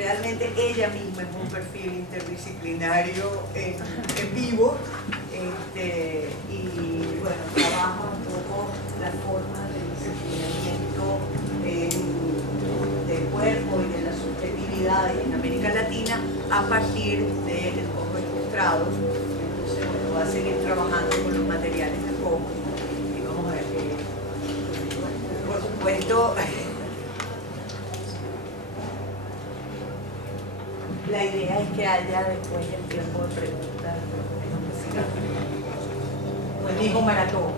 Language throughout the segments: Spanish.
realmente ella misma es un perfil interdisciplinario en vivo, y bueno, trabaja un poco la forma de disciplinamiento del cuerpo y de la subjetividad en América Latina a partir del Cojo Ilustrado. Entonces, bueno, va a seguir trabajando con los materiales del Cojo y vamos a ver por supuesto, la idea es que haya después el tiempo de preguntas, o el mismo maratón.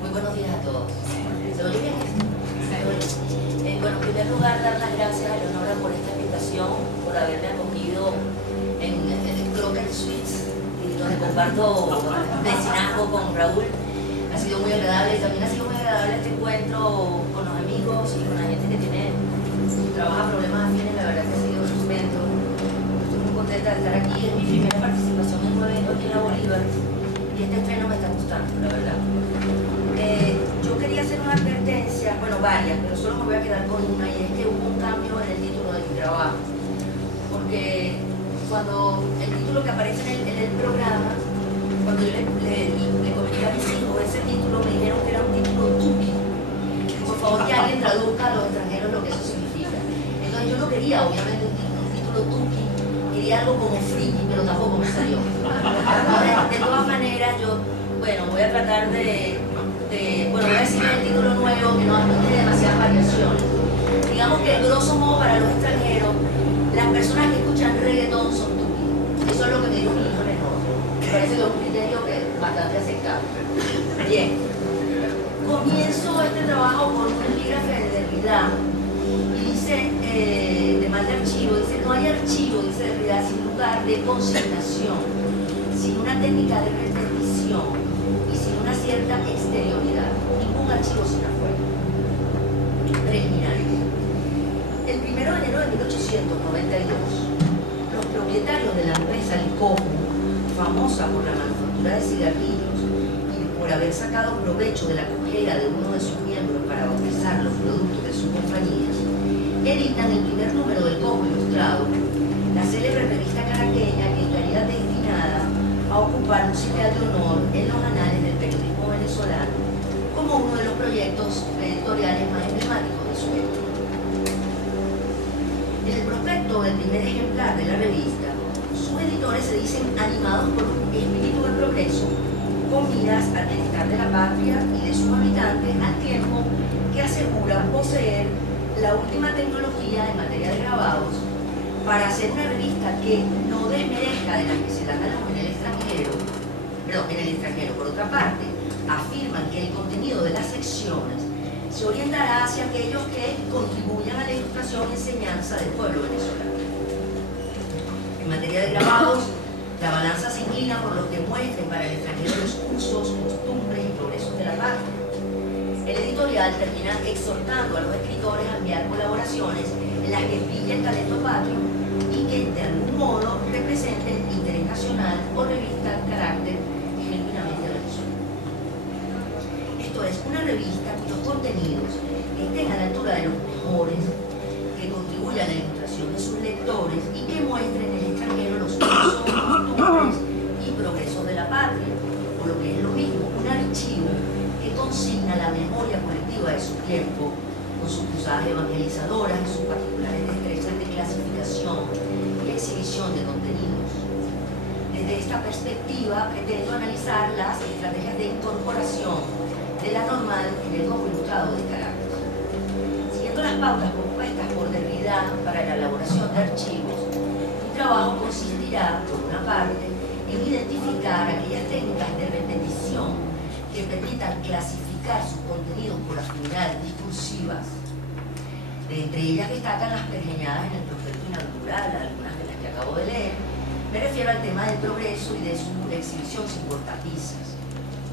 Muy buenos días a todos. ¿Se oye bien esto? Bueno, en primer lugar, dar las gracias a Leonora por esta invitación, por haberme acogido en Crocker Suites, y donde comparto mecenazgo con Raúl. Ha sido muy agradable, también ha sido muy agradable este encuentro con los amigos y con la gente que trabaja problemas afines. La verdad que ha sido estupendo. Estoy muy contenta de estar aquí. Es mi primera participación en un evento aquí en la Bolívar y este estreno me está gustando, la verdad. Yo quería hacer una advertencia, bueno, varias, pero solo me voy a quedar con una, y es que hubo un cambio en el título de mi trabajo, porque cuando el título que aparece en el programa, cuando yo le comenté a mis hijos ese título, me dijeron que era un título tuki. Por favor, que alguien traduzca a los extranjeros lo que eso significa. Entonces yo no quería, obviamente, un título tuki, quería algo como friki, pero tampoco me salió. De todas maneras, yo, bueno, voy a tratar bueno, voy a decir el título nuevo, que no tiene demasiadas variaciones. Digamos que, grosso modo, para los extranjeros, las personas que escuchan reggaetón son tuki. Eso es lo que me dijo mi hijo menor. Me parece que es un criterio que es bastante aceptable. Bien. Comienzo este trabajo con un epígrafe de Derrida y dice, de mal de archivo, dice: no hay archivo, dice Derrida, sin lugar de consignación, sin una técnica de repetición y sin una cierta exterioridad. Ningún archivo sin afuera. Preliminares. El 1 de enero de 1892, los propietarios de la empresa Licomo, famosa por la manufactura de cigarrillos y por haber sacado provecho de la cojera de uno de sus miembros para bautizar los productos de sus compañías, editan el primer número del Cojo Ilustrado, la célebre revista caraqueña que estaría destinada a ocupar un sitial de honor en los anales del periodismo venezolano como uno de los proyectos editoriales más emblemáticos de su época. En el prospecto del primer ejemplar de la revista, sus editores se dicen animados por un espíritu de progreso con miras al bienestar de la patria y de sus habitantes, al tiempo que asegura poseer la última tecnología en materia de grabados para hacer una revista que no desmerezca de las que se dan a luz en el extranjero. Por otra parte, afirman que el contenido de las secciones se orientará hacia aquellos que contribuyan a la ilustración y enseñanza del pueblo venezolano. En materia de grabados, la balanza se inclina por los que muestren para el extranjero los usos, costumbres y progresos de la patria. El editorial termina exhortando a los escritores a enviar colaboraciones en las que brille el talento patrio y que de algún modo representen interés nacional o revistan carácter genuinamente venezolano. Esto es una revista cuyos contenidos estén a la altura de los mejores, que contribuyan a la ilustración de sus lectores y que muestren en el extranjero los usos, costumbres y progresos de la patria, o lo que es lo mismo, un archivo que consigna la memoria colectiva de su tiempo, con sus cruzadas evangelizadoras y sus particulares destrezas de clasificación y exhibición de contenidos. Desde esta perspectiva, pretendo analizar las estrategias de incorporación de la normal en el Cojo Ilustrado de Caracas. Siguiendo las pautas propuestas por Derrida para la elaboración de archivos, mi trabajo consistirá, por una parte, en identificar aquellas técnicas de repetición que permitan clasificar sus contenidos por afinidades discursivas. De entre ellas destacan las pergeñadas en el prospecto inaugural, algunas de las que acabo de leer. Me refiero al tema del progreso y de su exhibición sin cortapisas.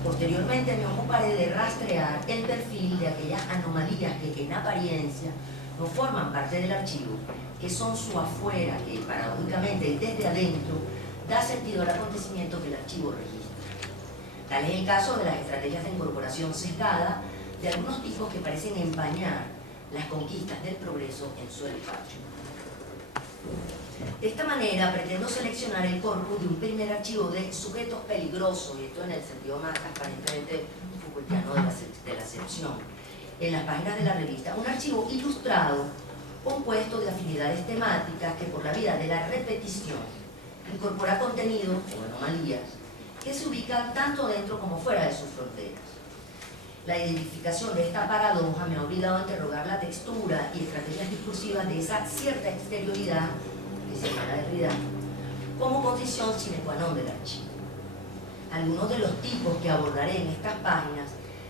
Posteriormente me ocuparé de rastrear el perfil de aquellas anomalías que en apariencia no forman parte del archivo, que son su afuera, que paradójicamente desde adentro da sentido al acontecimiento que el archivo registra. Tal es el caso de las estrategias de incorporación sesgada de algunos tipos que parecen empañar las conquistas del progreso en suelo patrio. De esta manera pretendo seleccionar el corpus de un primer archivo de sujetos peligrosos, y esto en el sentido más transparentemente Foucaultiano de la acepción, en las páginas de la revista, un archivo ilustrado compuesto de afinidades temáticas que por la vía de la repetición incorpora contenido o anomalías que se ubican tanto dentro como fuera de sus fronteras. La identificación de esta paradoja me ha obligado a interrogar la textura y estrategias discursivas de esa cierta exterioridad que señala Derrida como condición sine qua non del archivo. Algunos de los tipos que abordaré en estas páginas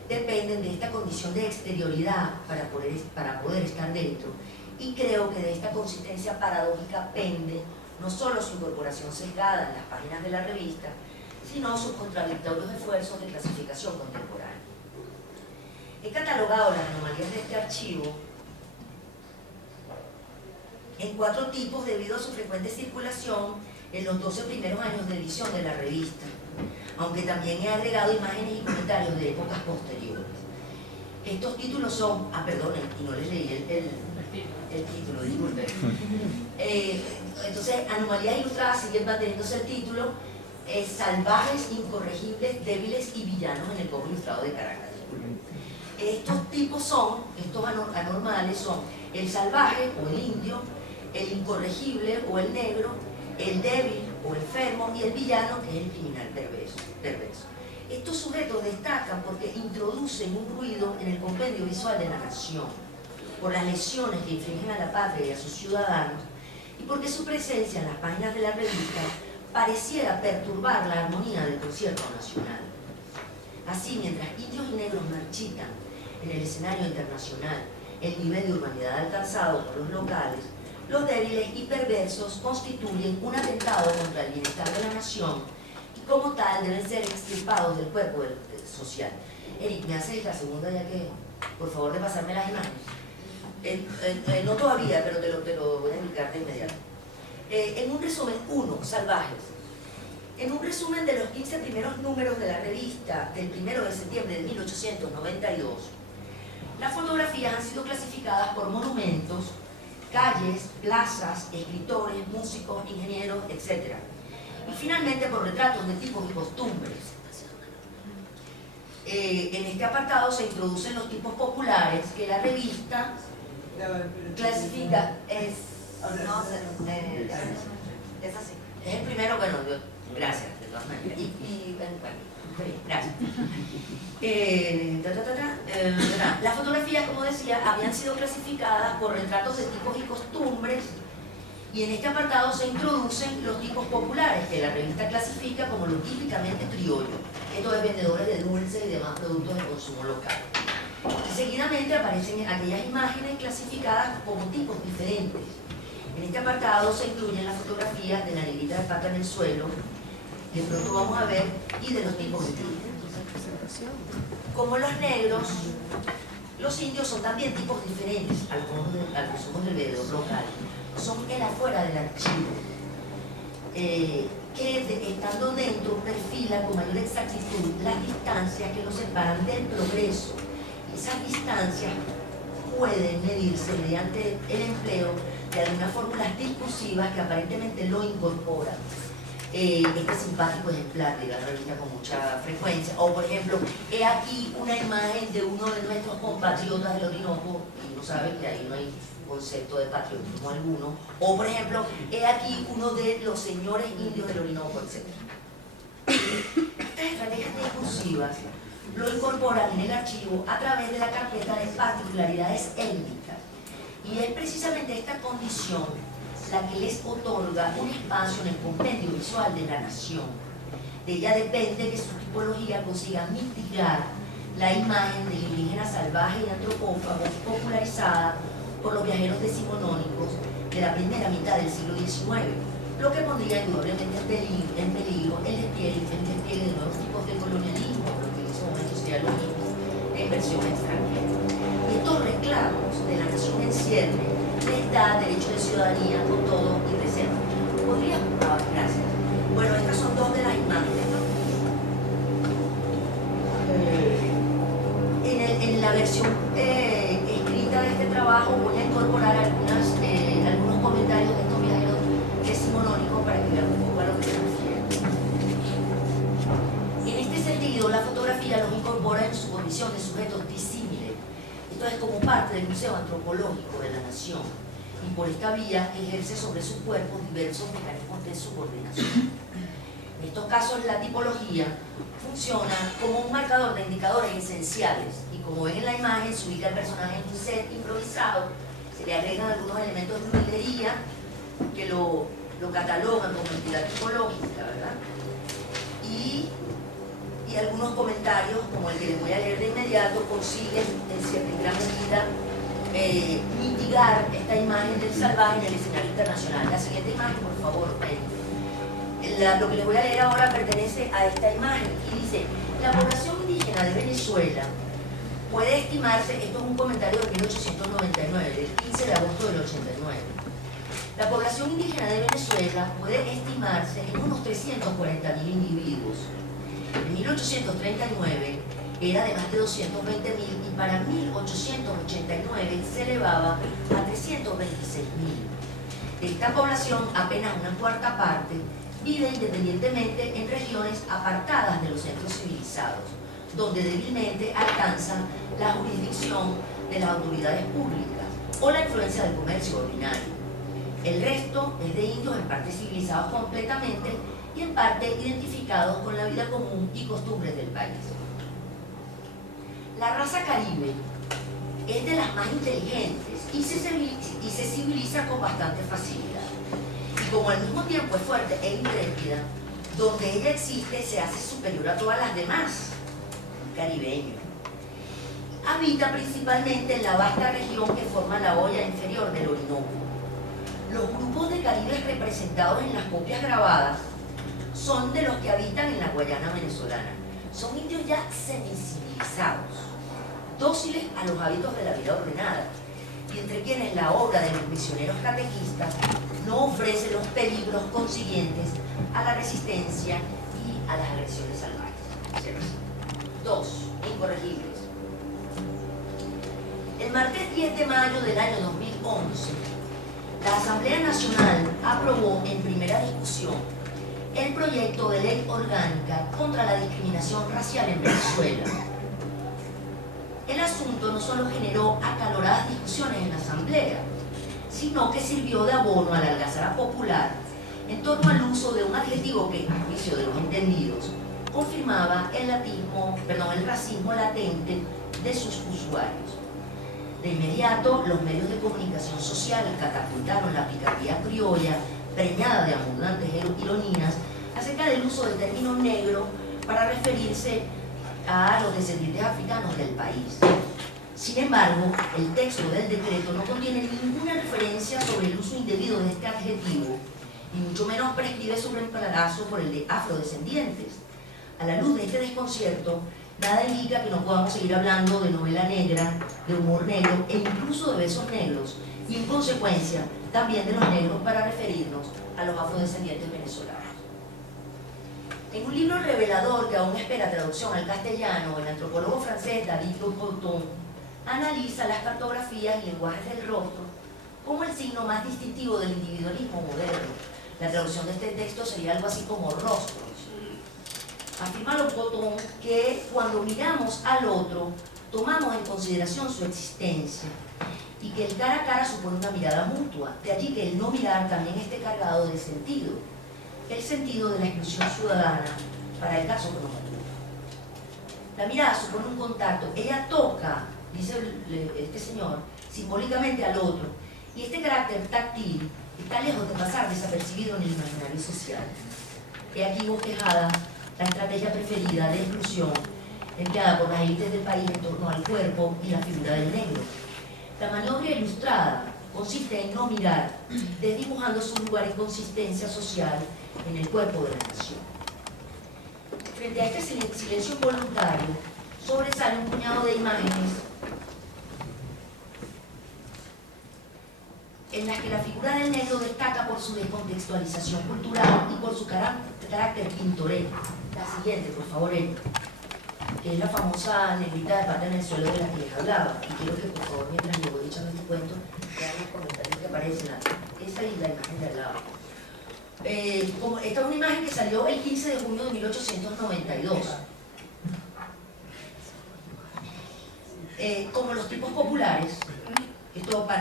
dependen de esta condición de exterioridad para poder estar dentro, y creo que de esta consistencia paradójica pende no solo su incorporación sesgada en las páginas de la revista, sino sus contradictorios esfuerzos de clasificación contemporánea. He catalogado las anomalías de este archivo en 4 tipos debido a su frecuente circulación en los 12 primeros años de edición de la revista, aunque también he agregado imágenes y comentarios de épocas posteriores. Estos títulos son, perdonen, y no les leí el título, disculpen. Entonces, anomalías ilustradas siguen manteniéndose el título, salvajes, incorregibles, débiles y villanos en el poco ilustrado de Caracas. Estos tipos son, estos anormales son el salvaje o el indio, el incorregible o el negro, el débil o enfermo y el villano, que es el criminal perverso. Estos sujetos destacan porque introducen un ruido en el compendio visual de la nación, por las lesiones que infringen a la patria y a sus ciudadanos, y porque su presencia en las páginas de la revista pareciera perturbar la armonía del concierto nacional. Así, mientras indios y negros marchitan en el escenario internacional el nivel de urbanidad alcanzado por los locales, los débiles y perversos constituyen un atentado contra el bienestar de la nación y como tal deben ser extirpados del cuerpo social. Eric, ¿me haces la segunda ya que, por favor, de pasarme las imágenes? No todavía, pero te lo voy a indicar de inmediato. En un resumen, 1, salvajes. En un resumen de los 15 primeros números de la revista del 1 de septiembre de 1892, las fotografías han sido clasificadas por monumentos, calles, plazas, escritores, músicos, ingenieros, etc. Y finalmente por retratos de tipos y costumbres. En este apartado se introducen los tipos populares que la revista clasifica. Es así. Es el primero, bueno, gracias, de todas maneras. Gracias. Las fotografías, como decía, habían sido clasificadas por retratos de tipos y costumbres, y en este apartado se introducen los tipos populares que la revista clasifica como lo típicamente criollo, esto es vendedores de dulces y demás productos de consumo local. Y seguidamente aparecen aquellas imágenes clasificadas como tipos diferentes. En este apartado se incluyen las fotografías de la negrita de pata en el suelo, que pronto vamos a ver, y de los tipos de tipos. Como los negros, los indios son también tipos diferentes al que somos del vendedor local. Son el afuera del archivo, que estando dentro perfila con mayor exactitud las distancias que los separan del progreso. Esas distancias pueden medirse mediante el empleo de algunas fórmulas discursivas que aparentemente lo incorporan. Este simpático ejemplar de la revista con mucha frecuencia, o por ejemplo, he aquí una imagen de uno de nuestros compatriotas del Orinoco, y uno sabe que ahí no hay concepto de patriotismo alguno, o por ejemplo, he aquí uno de los señores indios del Orinoco, etc. Estas estrategias discursivas lo incorporan en el archivo a través de la carpeta de particularidades étnicas, y es precisamente esta condición la que les otorga un espacio en el compendio visual de la nación. De ella depende que su tipología consiga mitigar la imagen del indígena salvaje y antropófago popularizada por los viajeros decimonónicos de la primera mitad del siglo XIX, lo que pondría indudablemente en peligro el despliegue de nuevos tipos de colonialismo, lo que en ese momento sería lo mismo de inversión extranjera. Y estos reclamos de la nación en cierre les da derecho de ciudadanía con todo y reserva. ¿Podría? Gracias. Bueno, estas son dos de las imágenes, ¿no? En la versión escrita de este trabajo voy a incorporar algunos comentarios de estos viajes Esto es como parte del Museo Antropológico de la Nación y por esta vía ejerce sobre sus cuerpos diversos mecanismos de subordinación. En estos casos la tipología funciona como un marcador de indicadores esenciales y como ven en la imagen se ubica el personaje en un set improvisado, se le agregan algunos elementos de utilería que lo catalogan como entidad tipológica, ¿verdad? Y algunos comentarios, como el que les voy a leer de inmediato, consiguen en cierta gran medida mitigar esta imagen del salvaje en el escenario internacional. La siguiente imagen, por favor. Lo que les voy a leer ahora pertenece a esta imagen y dice: la población indígena de Venezuela puede estimarse, esto es un comentario de 1899, del 15 de agosto del 89. La población indígena de Venezuela puede estimarse en unos 340.000 individuos. En 1839 era de más de 220.000 y para 1889 se elevaba a 326.000. De esta población, apenas una cuarta parte vive independientemente en regiones apartadas de los centros civilizados, donde débilmente alcanzan la jurisdicción de las autoridades públicas o la influencia del comercio ordinario. El resto es de indios en parte civilizados completamente y en parte identificados con la vida común y costumbres del país. La raza caribe es de las más inteligentes y se civiliza con bastante facilidad. Y como al mismo tiempo es fuerte e intrépida, donde ella existe se hace superior a todas las demás. Caribeño. Habita principalmente en la vasta región que forma la hoya inferior del Orinoco. Los grupos de caribes representados en las copias grabadas son de los que habitan en la Guayana venezolana. Son indios ya semicivilizados, dóciles a los hábitos de la vida ordenada, y entre quienes la obra de los misioneros catequistas no ofrece los peligros consiguientes a la resistencia y a las agresiones salvajes. 2. Incorregibles. El martes 10 de mayo del año 2011, la Asamblea Nacional aprobó en primera discusión el proyecto de ley orgánica contra la discriminación racial en Venezuela. El asunto no solo generó acaloradas discusiones en la Asamblea, sino que sirvió de abono a la algazara popular en torno al uso de un adjetivo que, a juicio de los entendidos, confirmaba el racismo latente de sus usuarios. De inmediato, los medios de comunicación social catapultaron la picardía criolla preñada de abundantes ironías acerca del uso del término negro para referirse a los descendientes africanos del país. Sin embargo, el texto del decreto no contiene ninguna referencia sobre el uso indebido de este adjetivo, ni mucho menos prescribe su reemplazo por el de afrodescendientes. A la luz de este desconcierto, nada indica que no podamos seguir hablando de novela negra, de humor negro e incluso de besos negros, y en consecuencia también de los negros para referirnos a los afrodescendientes venezolanos. En un libro revelador que aún espera traducción al castellano, el antropólogo francés David Lopoton analiza las cartografías y lenguajes del rostro como el signo más distintivo del individualismo moderno. La traducción de este texto sería algo así como rostros. Afirma Lopoton que cuando miramos al otro, tomamos en consideración su existencia y que el cara a cara supone una mirada mutua. De allí que el no mirar también esté cargado de sentido. El sentido de la exclusión ciudadana para el caso que nos ocupa. La mirada supone un contacto. Ella toca, dice este señor, simbólicamente al otro. Y este carácter táctil está lejos de pasar desapercibido en el imaginario social. He aquí bosquejada la estrategia preferida de exclusión empleada por las élites del país en torno al cuerpo y la figura del negro. La maniobra ilustrada consiste en no mirar, desdibujando su lugar y consistencia social en el cuerpo de la nación. Frente a este silencio involuntario, sobresale un puñado de imágenes en las que la figura del negro destaca por su descontextualización cultural y por su carácter pintoresco. La siguiente, por favor, que es la famosa negrita de pata en el suelo de la que les hablaba. Y quiero que, por favor, mientras yo voy echando este cuento, vean los comentarios que aparecen. Esa y la imagen de al lado. Esta es una imagen que salió el 15 de junio de 1892. como los tipos populares,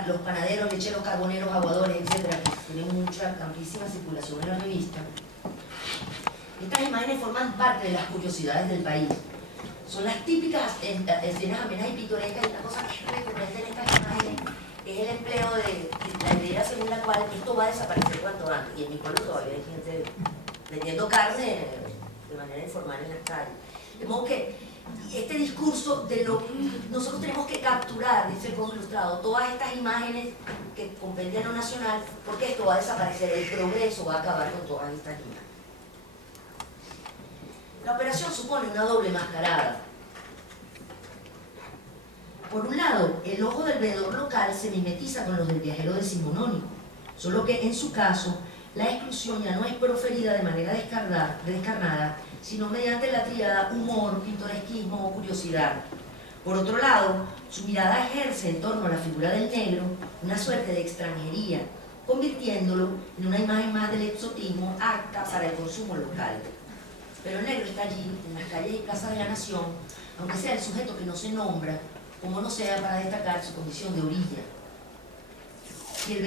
los panaderos, lecheros, carboneros, aguadores, etcétera, que tienen mucha, amplísima circulación en la revista. Estas imágenes forman parte de las curiosidades del país. Son las típicas escenas amenas y pintorescas, y la cosa que es recurrente en estas imágenes es el empleo de la idea según la cual esto va a desaparecer cuanto antes. Y en mi pueblo todavía hay gente vendiendo carne de manera informal en las calles. De modo que este discurso de lo que nosotros tenemos que capturar, dice el Fondo Ilustrado, todas estas imágenes que compendian lo nacional, porque esto va a desaparecer, el progreso va a acabar con todas estas imágenes. La operación supone una doble mascarada. Por un lado, el ojo del veedor local se mimetiza con los del viajero decimonónico, solo que en su caso, la exclusión ya no es proferida de manera descarnada, sino mediante la tríada humor, pintoresquismo o curiosidad. Por otro lado, su mirada ejerce en torno a la figura del negro una suerte de extranjería, convirtiéndolo en una imagen más del exotismo apta para el consumo local. Pero el negro está allí, en las calles y plazas de la nación, aunque sea el sujeto que no se nombra, como no sea para destacar su condición de orilla. Y el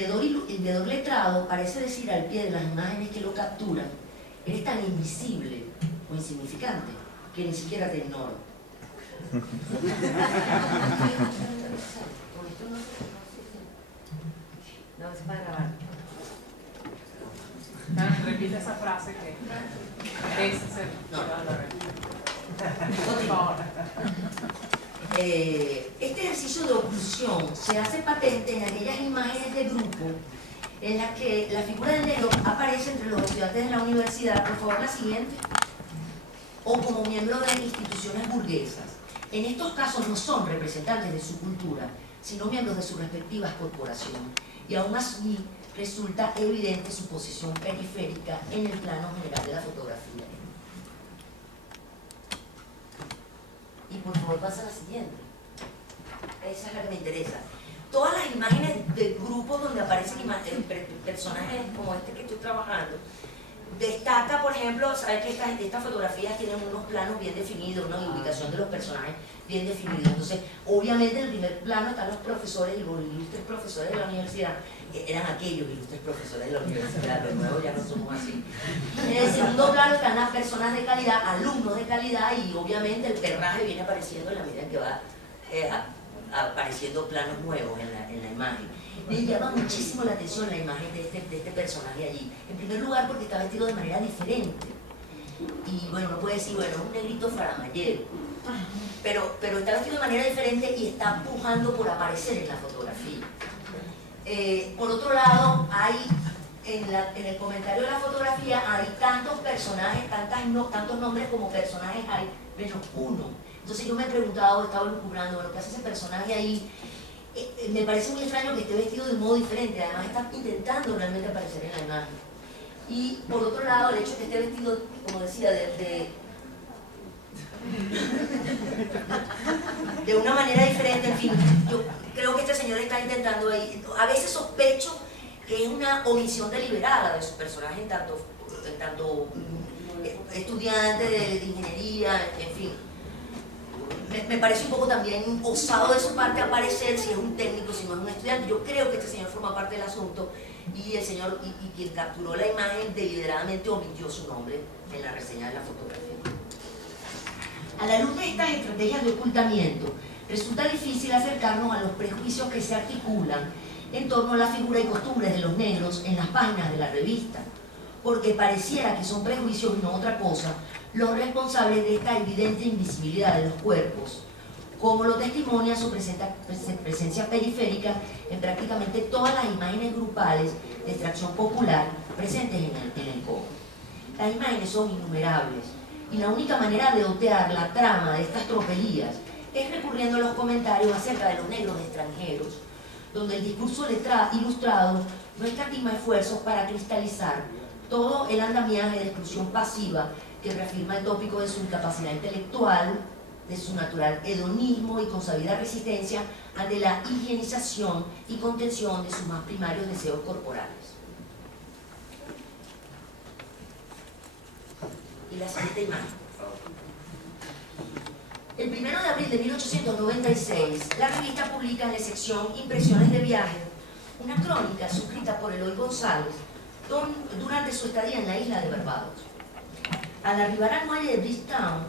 veedor letrado parece decir al pie de las imágenes que lo capturan: eres tan invisible o insignificante que ni siquiera te ignoro. No, es para grabar. Repite esa frase que es Por favor. Este ejercicio de oclusión se hace patente en aquellas imágenes de grupo en las que la figura del negro aparece entre los estudiantes de la universidad, por favor la siguiente, o como miembro de instituciones burguesas. En estos casos no son representantes de su cultura, sino miembros de sus respectivas corporaciones, y aún así resulta evidente su posición periférica en el plano general de la fotografía. Y por favor pasa a la siguiente. Esa es la que me interesa. Todas las imágenes de grupos donde aparecen personajes como este que estoy trabajando, destaca, por ejemplo, saber que estas fotografías tienen unos planos bien definidos, una ubicación de los personajes bien definidos. Entonces, obviamente en el primer plano están los profesores y los ilustres profesores de la universidad. Eran aquellos ilustres profesores de la universidad, los nuevos ya no somos así. En el segundo plano están las personas de calidad, alumnos de calidad, y obviamente el perraje viene apareciendo en la medida en que va apareciendo planos nuevos en la imagen. Me llama muchísimo la atención la imagen de este personaje allí. En primer lugar porque está vestido de manera diferente. Y bueno, uno puede decir, bueno, es un negrito faramallero. Pero está vestido de manera diferente y está pujando por aparecer en la fotografía. Por otro lado, hay en el comentario de la fotografía hay tantos personajes, tantos nombres como personajes hay menos uno. Entonces yo me he preguntado, he estado lucubrando, bueno, ¿qué hace ese personaje ahí? Me parece muy extraño que esté vestido de un modo diferente, además está intentando realmente aparecer en la imagen. Y por otro lado, el hecho de que esté vestido, como decía, de una manera diferente, en fin, yo creo que este señor está intentando ahí, a veces sospecho que es una omisión deliberada de su personaje en tanto estudiante de ingeniería, en fin. Me parece un poco también osado de su parte aparecer si es un técnico, si no es un estudiante. Yo creo que este señor forma parte del asunto y el señor, y quien capturó la imagen deliberadamente omitió su nombre en la reseña de la fotografía. A la luz de estas estrategias de ocultamiento, resulta difícil acercarnos a los prejuicios que se articulan en torno a la figura y costumbres de los negros en las páginas de la revista, porque pareciera que son prejuicios y no otra cosa los responsables de esta evidente invisibilidad de los cuerpos, como lo testimonia su presencia periférica en prácticamente todas las imágenes grupales de extracción popular presentes en el cojo. Las imágenes son innumerables y la única manera de otear la trama de estas tropelías es recurriendo a los comentarios acerca de los negros extranjeros, donde el discurso ilustrado no escatima esfuerzos para cristalizar todo el andamiaje de exclusión pasiva que reafirma el tópico de su incapacidad intelectual, de su natural hedonismo y consabida resistencia ante la higienización y contención de sus más primarios deseos corporales. Y la siguiente imagen. El 1 de abril de 1896, la revista publica en la sección Impresiones de viaje una crónica suscrita por Eloy González durante su estadía en la isla de Barbados. Al arribar al muelle de Bridgetown,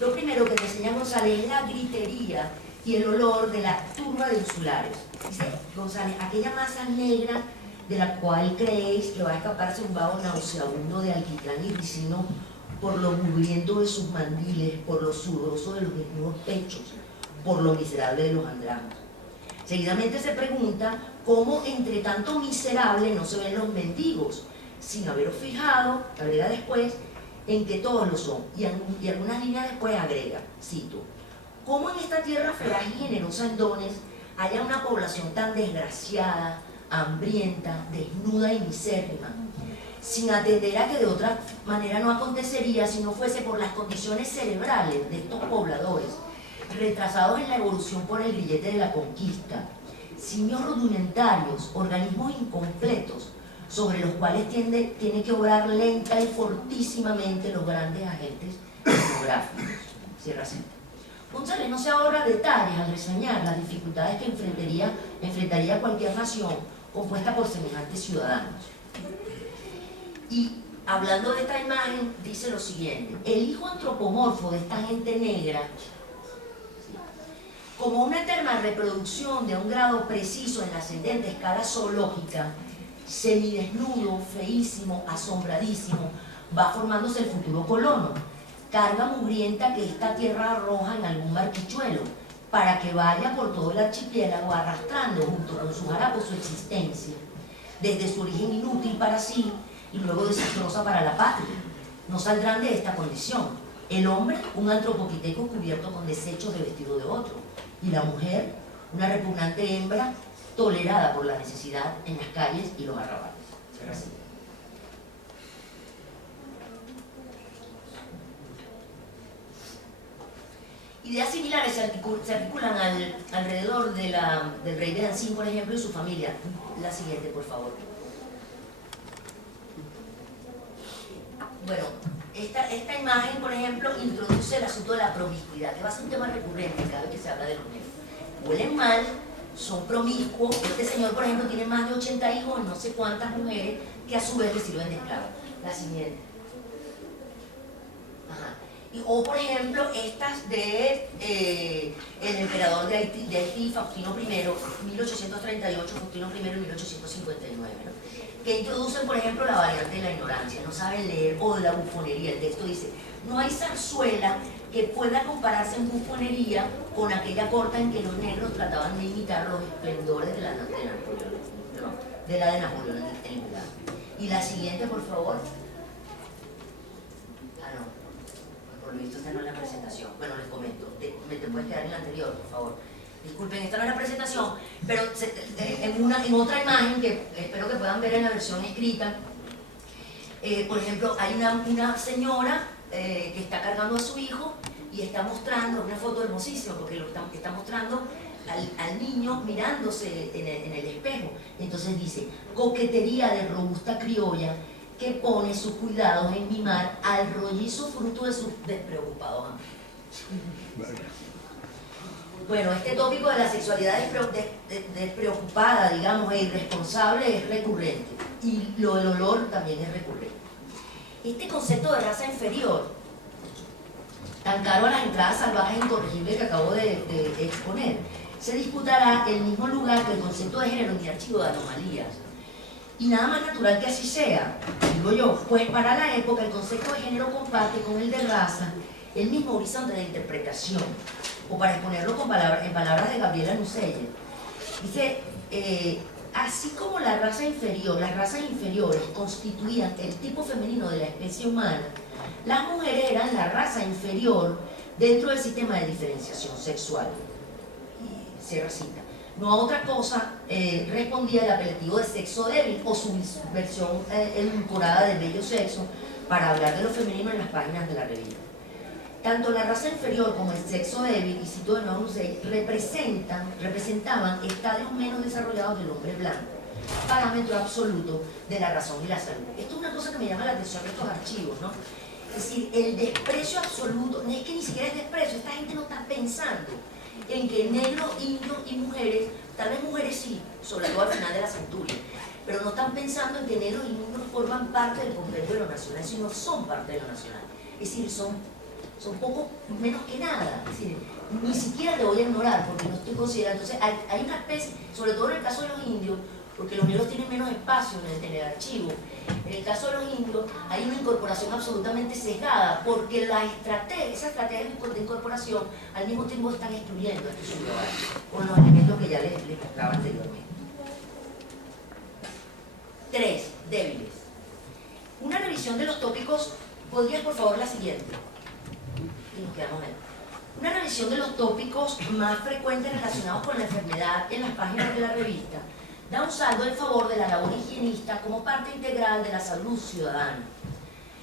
lo primero que te enseña González es la gritería y el olor de la turba de insulares. Dice González, aquella masa negra de la cual creéis que va a escaparse un vaho nauseabundo de alquitrán y ricino por lo mugriento de sus mandiles, por lo sudoroso de los desnudos pechos, por lo miserable de los andrajos. Seguidamente se pregunta cómo entre tanto miserable no se ven los mendigos, sin haberos fijado, agrega después, en que todos lo son. Y algunas líneas después agrega, cito, cómo en esta tierra frágil y generosa en dones haya una población tan desgraciada, hambrienta, desnuda y misérrima, sin atender a que de otra manera no acontecería si no fuese por las condiciones cerebrales de estos pobladores, retrasados en la evolución por el grillete de la conquista, simios rudimentarios, organismos incompletos, sobre los cuales tiene que obrar lenta y fortísimamente los grandes agentes demográficos. Cierra cita. González no se ahorra detalles al reseñar las dificultades que enfrentaría cualquier nación compuesta por semejantes ciudadanos. Y hablando de esta imagen, dice lo siguiente: el hijo antropomorfo de esta gente negra, como una eterna reproducción de un grado preciso en la ascendente escala zoológica, semidesnudo, feísimo, asombradísimo, va formándose el futuro colono, carga mugrienta que esta tierra arroja en algún barquichuelo, para que vaya por todo el archipiélago arrastrando junto con sus harapos su existencia, desde su origen inútil para sí y luego desastrosa para la patria. No saldrán de esta condición. El hombre, un antropopiteco cubierto con desechos de vestido de otro, y la mujer, una repugnante hembra tolerada por la necesidad en las calles y los arrabales. Gracias. Ideas similares se articulan alrededor del rey de Ancín, por ejemplo, y su familia. La siguiente, por favor. Bueno, esta imagen, por ejemplo, introduce el asunto de la promiscuidad, que va a ser un tema recurrente cada vez que se habla de los negros. Huelen mal, son promiscuos. Este señor, por ejemplo, tiene más de 80 hijos y no sé cuántas mujeres que a su vez le sirven de esclavos. La siguiente. Ajá. O, por ejemplo, estas de el emperador de Haití, Faustino I, 1838, Faustino I en 1859, ¿no? Que introducen, por ejemplo, la variante de la ignorancia, no saben leer, o de la bufonería. El texto dice, no hay zarzuela que pueda compararse en bufonería con aquella corta en que los negros trataban de imitar los esplendores de la de Napoleón, en Inglaterra. Y la siguiente, por favor. Ah, no, por lo visto esta no es la presentación. Bueno, les comento, te puedes quedar en la anterior, por favor. Disculpen, esta no es la presentación, pero en otra imagen que espero que puedan ver en la versión escrita, por ejemplo, hay una señora que está cargando a su hijo y está mostrando una foto hermosísima, porque está mostrando al niño mirándose en el espejo. Entonces dice, coquetería de robusta criolla que pone sus cuidados en mimar al rollizo fruto de sus despreocupados amores. Bueno, este tópico de la sexualidad despreocupada, digamos, e irresponsable es recurrente, y lo del olor también es recurrente. Este concepto de raza inferior, tan caro a las entradas salvajes e incorregibles que acabo de exponer, se disputará el mismo lugar que el concepto de género en mi archivo de anomalías. Y nada más natural que así sea, digo yo, pues para la época el concepto de género comparte con el de raza el mismo horizonte de interpretación. O para exponerlo en palabras de Gabriela Nuceller, dice, así como las razas inferiores constituían el tipo femenino de la especie humana, las mujeres eran la raza inferior dentro del sistema de diferenciación sexual. Y cierra cita. No a otra cosa respondía el apelativo de sexo débil o su versión edulcorada de bello sexo para hablar de lo femenino en las páginas de la revista. Tanto la raza inferior como el sexo débil, y cito de nuevo, representaban estadios menos desarrollados del hombre blanco, parámetro absoluto de la razón y la salud. Esto es una cosa que me llama la atención de estos archivos, ¿no? Es decir, el desprecio absoluto, no es que ni siquiera es desprecio, esta gente no está pensando en que negros, indios y mujeres, tal vez mujeres sí, sobre todo al final de la centuria, pero no están pensando en que negros y indios forman parte del completo de lo nacional, sino son parte de lo nacional. Es decir, son poco menos que nada. Es decir, ni siquiera te voy a ignorar porque no estoy considerando. Entonces, hay una especie, sobre todo en el caso de los indios, porque los negros tienen menos espacio en el archivo. En el caso de los indios hay una incorporación absolutamente sesgada porque esa estrategia de incorporación al mismo tiempo están excluyendo a estos subglobales con los elementos que ya les contaba anteriormente. 3. Débiles. Una revisión de los tópicos, ¿podrías por favor la siguiente? Y nos quedamos ahí. Una revisión de los tópicos más frecuentes relacionados con la enfermedad en las páginas de la revista da un saldo en favor de la labor higienista como parte integral de la salud ciudadana.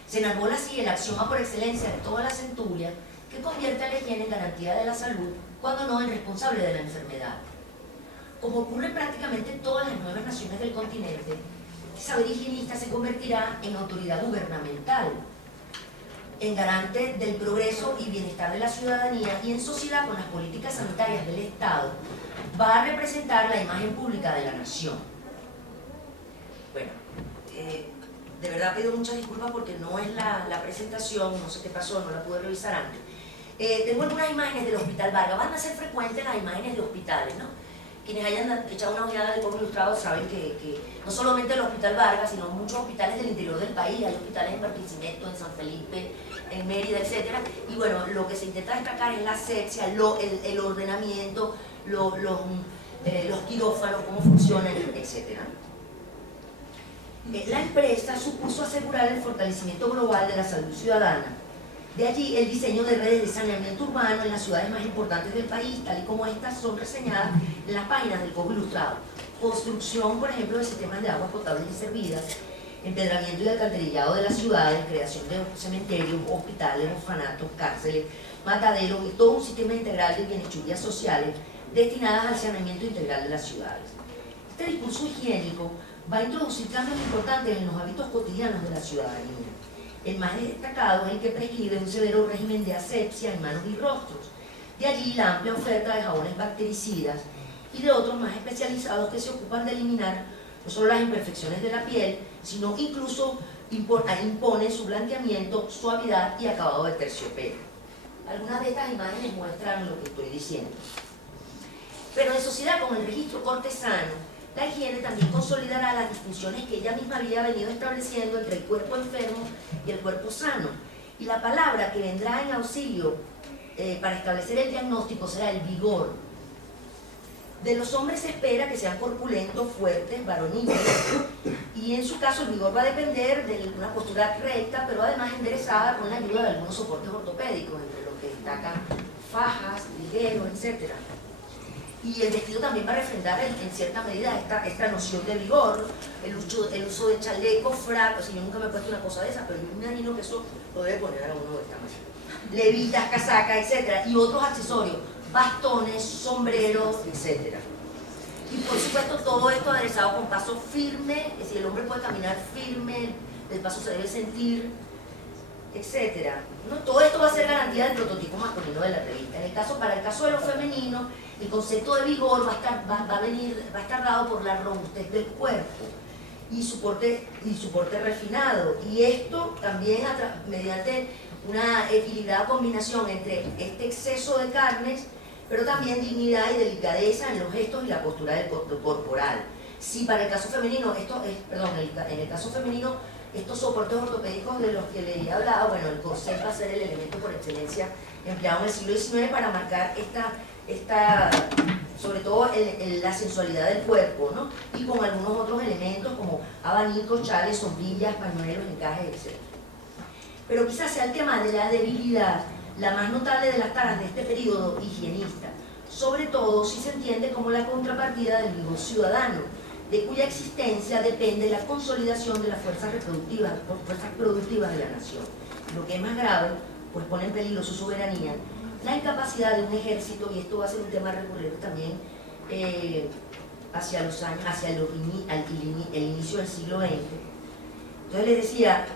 Se enarbola así el axioma por excelencia de toda la centuria que convierte a la higiene en garantía de la salud, cuando no en responsable de la enfermedad. Como ocurre en prácticamente todas las 9 naciones del continente, el saber higienista se convertirá en autoridad gubernamental, en garante del progreso y bienestar de la ciudadanía y en sociedad con las políticas sanitarias del Estado, va a representar la imagen pública de la nación. Bueno, de verdad pido muchas disculpas porque no es la presentación, no sé qué pasó, no la pude revisar antes. Tengo algunas imágenes del Hospital Vargas, van a ser frecuentes las imágenes de hospitales, ¿no? Quienes hayan echado una ojeada de Cómo Ilustrado saben que no solamente el Hospital Vargas, sino muchos hospitales del interior del país, hay hospitales en Barquisimeto, en San Felipe, en Mérida, etc. Y bueno, lo que se intenta destacar es la asepsia, el ordenamiento, los quirófanos, cómo funcionan, etc. La empresa supuso asegurar el fortalecimiento global de la salud ciudadana. De allí el diseño de redes de saneamiento urbano en las ciudades más importantes del país, tal y como estas son reseñadas en las páginas del Cobo Ilustrado. Construcción, por ejemplo, de sistemas de aguas potables y servidas, empedramiento y alcantarillado de las ciudades, creación de cementerios, hospitales, orfanatos, cárceles, mataderos y todo un sistema integral de bienesturías sociales destinadas al saneamiento integral de las ciudades. Este discurso higiénico va a introducir cambios importantes en los hábitos cotidianos de la ciudadanía. El más destacado es el que prescribe un severo régimen de asepsia en manos y rostros. De allí la amplia oferta de jabones bactericidas y de otros más especializados que se ocupan de eliminar no solo las imperfecciones de la piel, sino incluso imponen su blanqueamiento, suavidad y acabado de terciopelo. Algunas de estas imágenes muestran lo que estoy diciendo. Pero en sociedad con el registro cortesano, la higiene también consolidará las distinciones que ella misma había venido estableciendo entre el cuerpo enfermo y el cuerpo sano. Y la palabra que vendrá en auxilio para establecer el diagnóstico será el vigor. De los hombres se espera que sean corpulentos, fuertes, varoniles, y en su caso el vigor va a depender de una postura recta, pero además enderezada con la ayuda de algunos soportes ortopédicos, entre los que destacan fajas, ligueros, etc. Y el vestido también va a refrendar en cierta medida esta noción de vigor, el uso de chalecos, frac, o sea, yo nunca me he puesto una cosa de esa, pero yo me imagino que eso lo debe poner a uno de esta manera. Levitas, casacas, etc. Y otros accesorios, bastones, sombreros, etc. Y por supuesto todo esto aderezado con paso firme, es decir, el hombre puede caminar firme, el paso se debe sentir, etc. ¿No? Todo esto va a ser garantía del prototipo masculino de la revista. Para el caso de lo femenino, el concepto de vigor va a estar dado por la robustez del cuerpo y soporte refinado. Y esto también mediante una equilibrada combinación entre este exceso de carnes, pero también dignidad y delicadeza en los gestos y la postura del corporal. Si para el caso femenino, en el caso femenino, estos soportes ortopédicos de los que le he hablado, bueno, el corset va a ser el elemento por excelencia empleado en el siglo XIX para marcar sobre todo la sensualidad del cuerpo, ¿no? Y con algunos otros elementos como abanicos, chales, sombrillas, pañuelos, encajes, etc. Pero quizás sea el tema de la debilidad la más notable de las taras de este periodo higienista, sobre todo si se entiende como la contrapartida del vigor ciudadano, de cuya existencia depende la consolidación de las fuerzas productivas de la nación. Lo que es más grave, pues pone en peligro su soberanía, la incapacidad de un ejército, y esto va a ser un tema recurrente también hacia el inicio del siglo XX, Entonces les decía,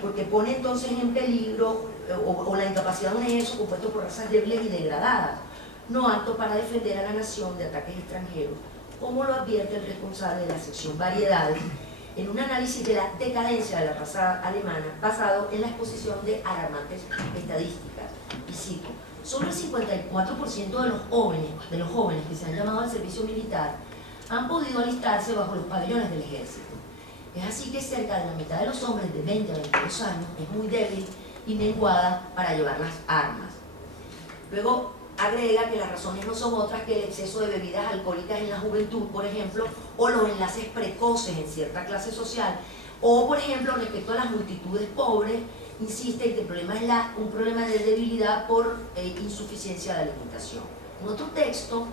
porque pone entonces en peligro o la incapacidad de un ejército compuesto por razas débiles y degradadas, no apto para defender a la nación de ataques extranjeros, como lo advierte el responsable de la sección Variedades, en un análisis de la decadencia de la raza alemana basado en la exposición de alarmantes estadísticas. Y cito, solo el 54% de los jóvenes que se han llamado al servicio militar han podido alistarse bajo los pabellones del ejército. Es así que cerca de la mitad de los hombres de 20 a 22 años es muy débil y menguada para llevar las armas. Luego agrega que las razones no son otras que el exceso de bebidas alcohólicas en la juventud, por ejemplo, o los enlaces precoces en cierta clase social, o por ejemplo respecto a las multitudes pobres, insiste en que el problema es un problema de debilidad por insuficiencia de alimentación. En otro texto,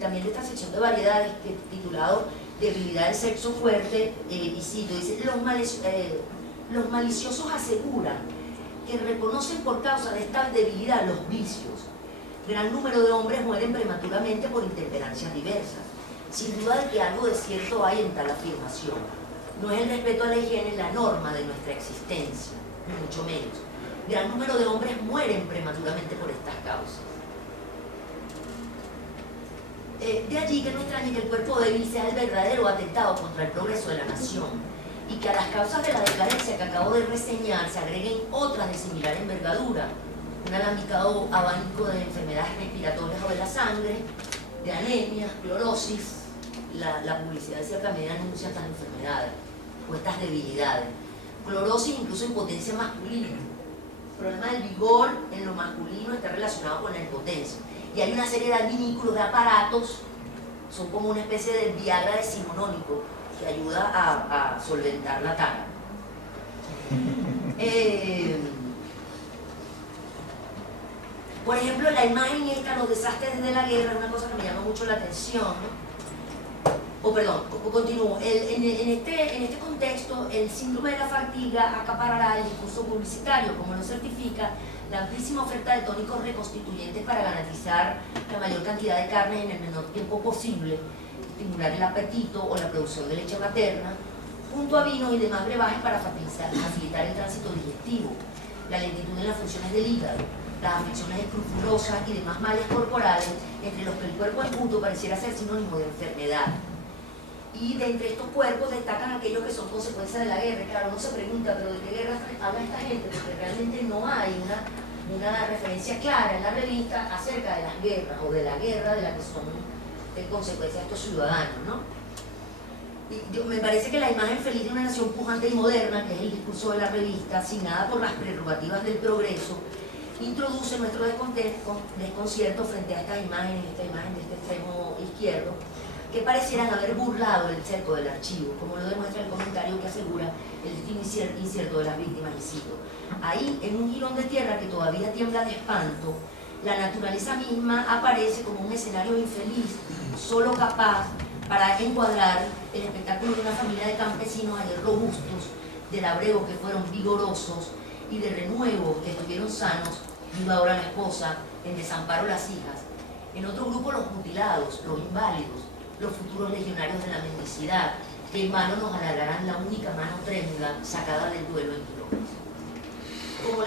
también de esta sección de Variedades, titulado Debilidad del sexo fuerte, y cito, dice, los maliciosos aseguran que reconocen por causa de esta debilidad los vicios. Gran número de hombres mueren prematuramente por intemperancias diversas. Sin duda de que algo de cierto hay en tal afirmación. No es el respeto a la higiene la norma de nuestra existencia, ni mucho menos. Gran número de hombres mueren prematuramente por estas causas. De allí que no extrañe que el cuerpo débil sea el verdadero atentado contra el progreso de la nación, y que a las causas de la decadencia que acabo de reseñar se agreguen otras de similar envergadura, un alambicado abanico de enfermedades respiratorias o de la sangre, de anemia, clorosis. La publicidad de cierta medida anuncia estas enfermedades o estas debilidades. Clorosis incluso en potencia masculina. El problema del vigor en lo masculino está relacionado con la impotencia. Y hay una serie de adminículos, de aparatos, son como una especie de Viagra decimonónico, que ayuda a solventar la tara. Por ejemplo, la imagen esta, los desastres de la guerra, es una cosa que me llama mucho la atención, ¿no? Continúo. En este contexto, el síndrome de la fatiga acaparará el discurso publicitario, como lo certifica la amplísima oferta de tónicos reconstituyentes para garantizar la mayor cantidad de carne en el menor tiempo posible, estimular el apetito o la producción de leche materna, junto a vinos y demás brebajes para facilitar el tránsito digestivo, la lentitud en las funciones del hígado, las afecciones escrupulosas y demás males corporales, entre los que el cuerpo enjuto pareciera ser sinónimo de enfermedad. Y de entre estos cuerpos destacan aquellos que son consecuencia de la guerra. Claro, uno se pregunta, ¿pero de qué guerra habla esta gente? Porque realmente no hay una referencia clara en la revista acerca de las guerras o de la guerra de la que son consecuencia de estos ciudadanos, ¿no? Y me parece que la imagen feliz de una nación pujante y moderna, que es el discurso de la revista, asignada por las prerrogativas del progreso, introduce nuestro desconcierto frente a estas imágenes, esta imagen de este extremo izquierdo, que parecieran haber burlado el cerco del archivo, como lo demuestra el comentario que asegura el destino incierto de las víctimas, y cito, ahí, en un jirón de tierra que todavía tiembla de espanto, la naturaleza misma aparece como un escenario infeliz, solo capaz para encuadrar el espectáculo de una familia de campesinos ayer robustos, de labregos que fueron vigorosos y de renuevos que estuvieron sanos, viva ahora la esposa, en desamparo las hijas. En otro grupo los mutilados, los inválidos, los futuros legionarios de la mendicidad, que en vano nos alargarán la única mano trémula sacada del duelo en kilómetros. Como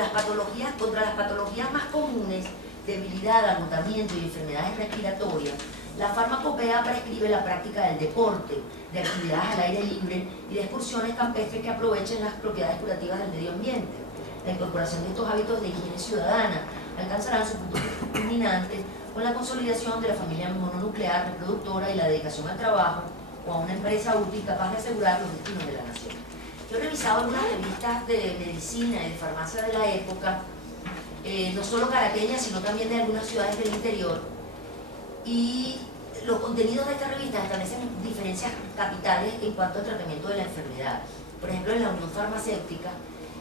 contra las patologías más comunes, debilidad, agotamiento y enfermedades respiratorias, la farmacopea prescribe la práctica del deporte, de actividades al aire libre y de excursiones campestres que aprovechen las propiedades curativas del medio ambiente. La incorporación de estos hábitos de higiene ciudadana alcanzarán su punto culminante con la consolidación de la familia mononuclear reproductora y la dedicación al trabajo o a una empresa útil capaz de asegurar los destinos de la nación. Yo he revisado algunas revistas de medicina y de farmacia de la época, no solo caraqueñas, sino también de algunas ciudades del interior, y los contenidos de estas revistas establecen diferencias capitales en cuanto al tratamiento de la enfermedad. Por ejemplo, en la Unión Farmacéutica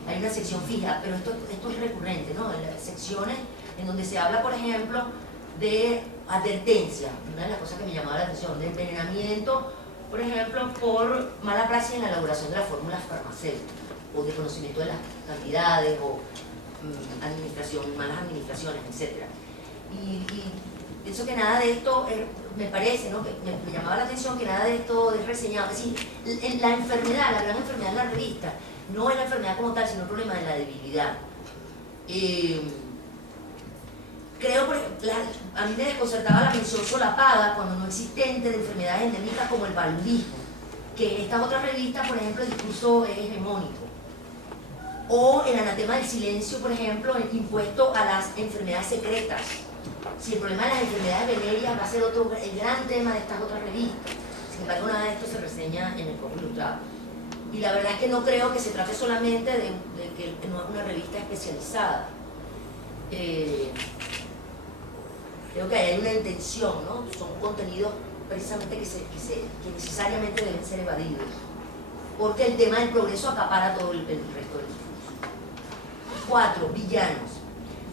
hay una sección fija, pero esto es recurrente, ¿no? En las secciones en donde se habla, por ejemplo, de advertencia, una de las cosas que me llamaba la atención, de envenenamiento, por ejemplo, por mala praxis en la elaboración de las fórmulas farmacéuticas, o de conocimiento de las cantidades, o malas administraciones, etc. Y pienso que nada de esto me parece, ¿no?, que me llamaba la atención que nada de esto es reseñado. Es decir, la enfermedad, la gran enfermedad de la revista, no es la enfermedad como tal, sino el problema de la debilidad. Creo, por ejemplo, a mí me desconcertaba la mención solapada, cuando no existente, de enfermedades endémicas como el paludismo, que en estas otras revistas, por ejemplo, el discurso es hegemónico. O el anatema del silencio, por ejemplo, impuesto a las enfermedades secretas. Si el problema de las enfermedades venéreas va a ser el gran tema de estas otras revistas. Sin embargo, nada de esto se reseña en el Cosmo Ilustrado. Y la verdad es que no creo que se trate solamente de que no es una revista especializada. Creo que hay una intención, ¿no? Son contenidos precisamente que necesariamente deben ser evadidos, porque el tema del progreso acapara todo el resto del discurso. 4. Villanos.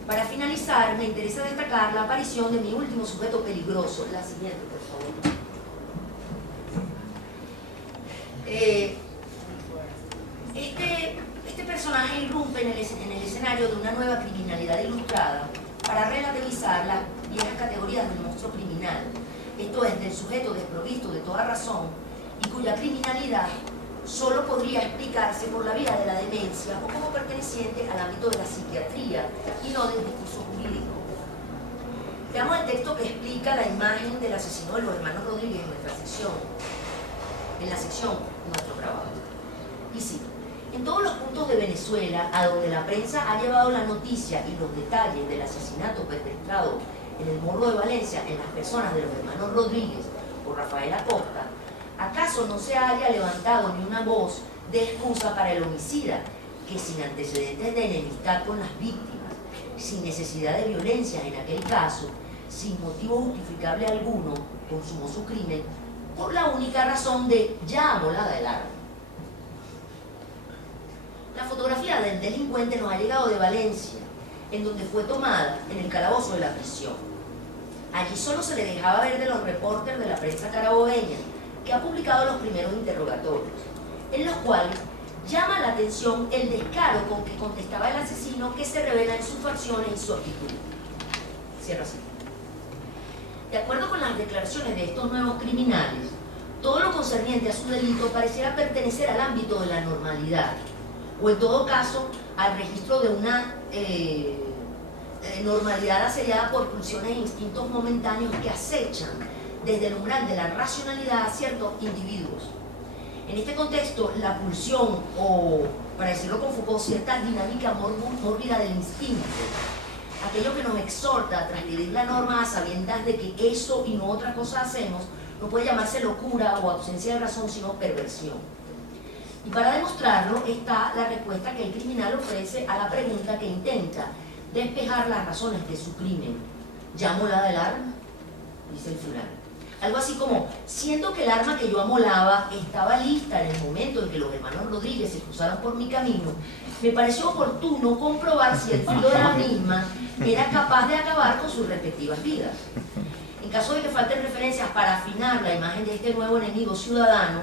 Para finalizar, me interesa destacar la aparición de mi último sujeto peligroso. La siguiente, por favor. Este personaje irrumpe en el escenario de una nueva criminalidad ilustrada para relativizar las viejas categorías del monstruo criminal, esto es, del sujeto desprovisto de toda razón y cuya criminalidad solo podría explicarse por la vía de la demencia o como perteneciente al ámbito de la psiquiatría y no del discurso jurídico. Veamos el texto que explica la imagen del asesino de los hermanos Rodríguez en nuestra sección, en la sección Nuestro Trabajo. Y sí, en todos los puntos de Venezuela, a donde la prensa ha llevado la noticia y los detalles del asesinato perpetrado en el Morro de Valencia en las personas de los hermanos Rodríguez por Rafael Acosta, ¿acaso no se haya levantado ni una voz de excusa para el homicida, que sin antecedentes de enemistad con las víctimas, sin necesidad de violencia en aquel caso, sin motivo justificable alguno, consumó su crimen por la única razón de ya amolada del arma? La fotografía del delincuente nos ha llegado de Valencia, en donde fue tomada en el calabozo de la prisión. Allí solo se le dejaba ver de los reporteros de la prensa carabobeña, que ha publicado los primeros interrogatorios, en los cuales llama la atención el descaro con que contestaba el asesino, que se revela en sus facciones y su actitud. Cierra así. De acuerdo con las declaraciones de estos nuevos criminales, todo lo concerniente a su delito pareciera pertenecer al ámbito de la normalidad, o en todo caso al registro de una normalidad asediada por pulsiones e instintos momentáneos que acechan desde el umbral de la racionalidad a ciertos individuos. En este contexto, la pulsión, o para decirlo con Foucault, cierta dinámica mórbida del instinto, aquello que nos exhorta a transgredir la norma a sabiendas de que eso y no otra cosa hacemos, no puede llamarse locura o ausencia de razón, sino perversión. Y para demostrarlo está la respuesta que el criminal ofrece a la pregunta que intenta despejar las razones de su crimen. ¿Ya amolada el arma?, dice el fulano. Algo así como, siendo que el arma que yo amolaba estaba lista en el momento en que los hermanos Rodríguez se cruzaron por mi camino, me pareció oportuno comprobar si el filo de la misma era capaz de acabar con sus respectivas vidas. En caso de que falten referencias para afinar la imagen de este nuevo enemigo ciudadano,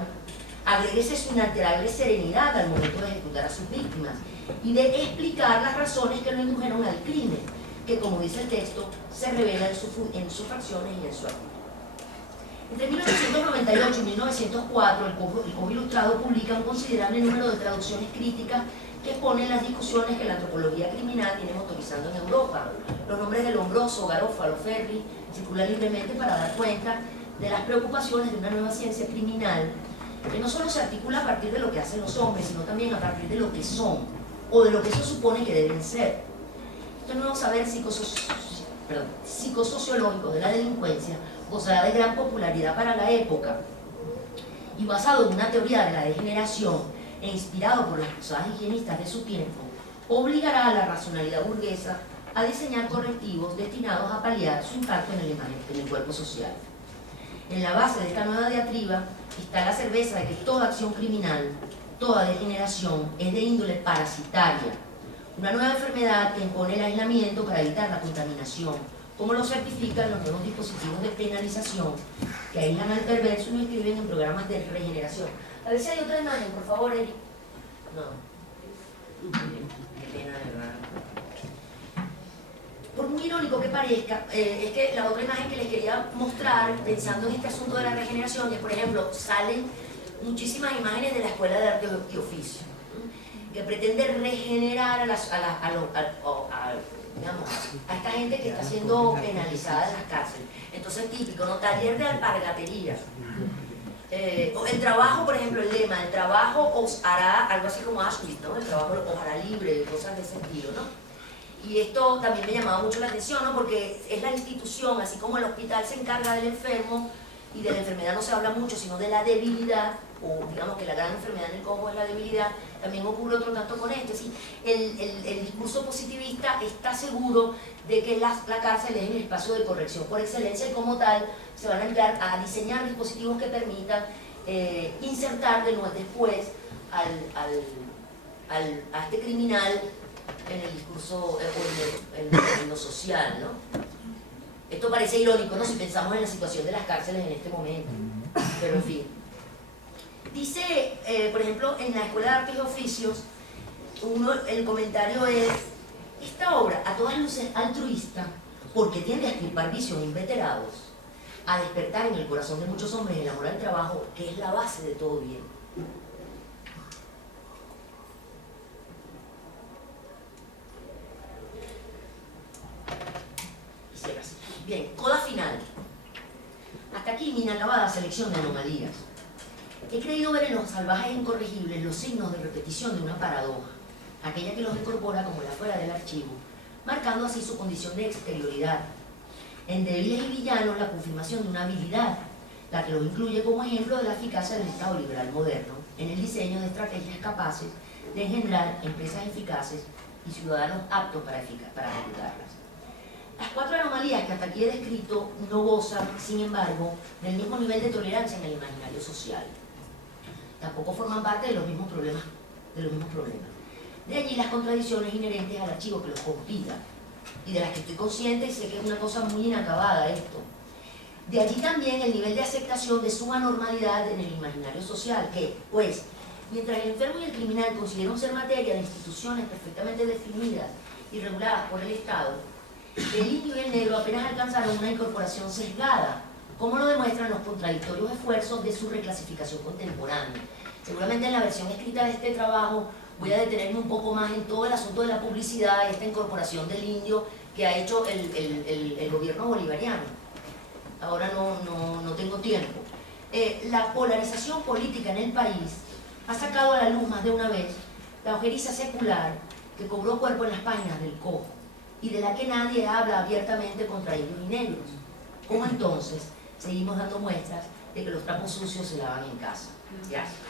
agréguese su inalterable serenidad al momento de ejecutar a sus víctimas y de explicar las razones que lo indujeron al crimen, que, como dice el texto, se revela en sus facciones y en su actitud. Entre 1898 y 1904, el Cosmo Ilustrado publica un considerable número de traducciones críticas que exponen las discusiones que la antropología criminal tiene motorizando en Europa. Los nombres de Lombroso, Garófalo, Ferri circulan libremente para dar cuenta de las preocupaciones de una nueva ciencia criminal que no solo se articula a partir de lo que hacen los hombres, sino también a partir de lo que son, o de lo que se supone que deben ser. Este nuevo saber psicosociológico de la delincuencia gozará de gran popularidad para la época, y basado en una teoría de la degeneración e inspirado por las cruzadas higienistas de su tiempo, obligará a la racionalidad burguesa a diseñar correctivos destinados a paliar su impacto en el cuerpo social. En la base de esta nueva diatriba está la certeza de que toda acción criminal, toda degeneración es de índole parasitaria, una nueva enfermedad que impone el aislamiento para evitar la contaminación, como lo certifican los nuevos dispositivos de penalización que aíslan al perverso y lo inscriben en programas de regeneración. A ver si hay otra imagen, por favor, Eric. No. Qué pena, de verdad. por muy irónico que parezca, es que la otra imagen que les quería mostrar, pensando en este asunto de la regeneración, es, por ejemplo, salen muchísimas imágenes de la Escuela de Artes y Oficios, ¿no? Que pretende regenerar a esta gente que está siendo penalizada en las cárceles. Entonces, típico, ¿no? Taller de alpargatería. El trabajo, por ejemplo, el lema, el trabajo os hará, algo así como Auschwitz, ¿no? El trabajo os hará libre, cosas de ese estilo, ¿no? Y esto también me llamaba mucho la atención, ¿no? Porque es la institución, así como el hospital se encarga del enfermo, y de la enfermedad no se habla mucho, sino de la debilidad, o digamos que la gran enfermedad en el Congo es la debilidad, también ocurre otro tanto con esto. ¿Sí? El discurso positivista está seguro de que la cárcel es el espacio de corrección por excelencia, y como tal se van a emplear a diseñar dispositivos que permitan insertar después a este criminal en el discurso, en lo social, ¿no? Esto parece irónico, ¿no? Si pensamos en la situación de las cárceles en este momento, pero en fin. Dice, por ejemplo, en la Escuela de Artes y Oficios, el comentario es: esta obra, a todas luces altruista, porque tiende a extirpar vicios inveterados, a despertar en el corazón de muchos hombres el amor al trabajo, que es la base de todo bien. Bien, coda final. Hasta aquí mi inacabada selección de anomalías. He creído ver en los salvajes e incorregibles los signos de repetición de una paradoja, aquella que los incorpora como la fuera del archivo, marcando así su condición de exterioridad. En débiles y villanos, la confirmación de una habilidad, la que los incluye como ejemplo de la eficacia del Estado liberal moderno en el diseño de estrategias capaces de engendrar empresas eficaces y ciudadanos aptos para ejecutarlas. Las cuatro anomalías que hasta aquí he descrito no gozan, sin embargo, del mismo nivel de tolerancia en el imaginario social. Tampoco forman parte de los mismos problemas. De allí las contradicciones inherentes al archivo que los compila, y de las que estoy consciente y sé que es una cosa muy inacabada esto. De allí también el nivel de aceptación de su anormalidad en el imaginario social, que, pues, mientras el enfermo y el criminal consideran ser materia de instituciones perfectamente definidas y reguladas por el Estado, el indio y el negro apenas alcanzaron una incorporación sesgada, como lo demuestran los contradictorios esfuerzos de su reclasificación contemporánea. Seguramente en la versión escrita de este trabajo voy a detenerme un poco más en todo el asunto de la publicidad, esta incorporación del indio que ha hecho el gobierno bolivariano. Ahora no tengo tiempo. La polarización política en el país ha sacado a la luz más de una vez la ojeriza secular que cobró cuerpo en las páginas del Cojo, y de la que nadie habla abiertamente contra indios y negros. ¿Cómo entonces seguimos dando muestras de que los trapos sucios se lavan en casa? Gracias.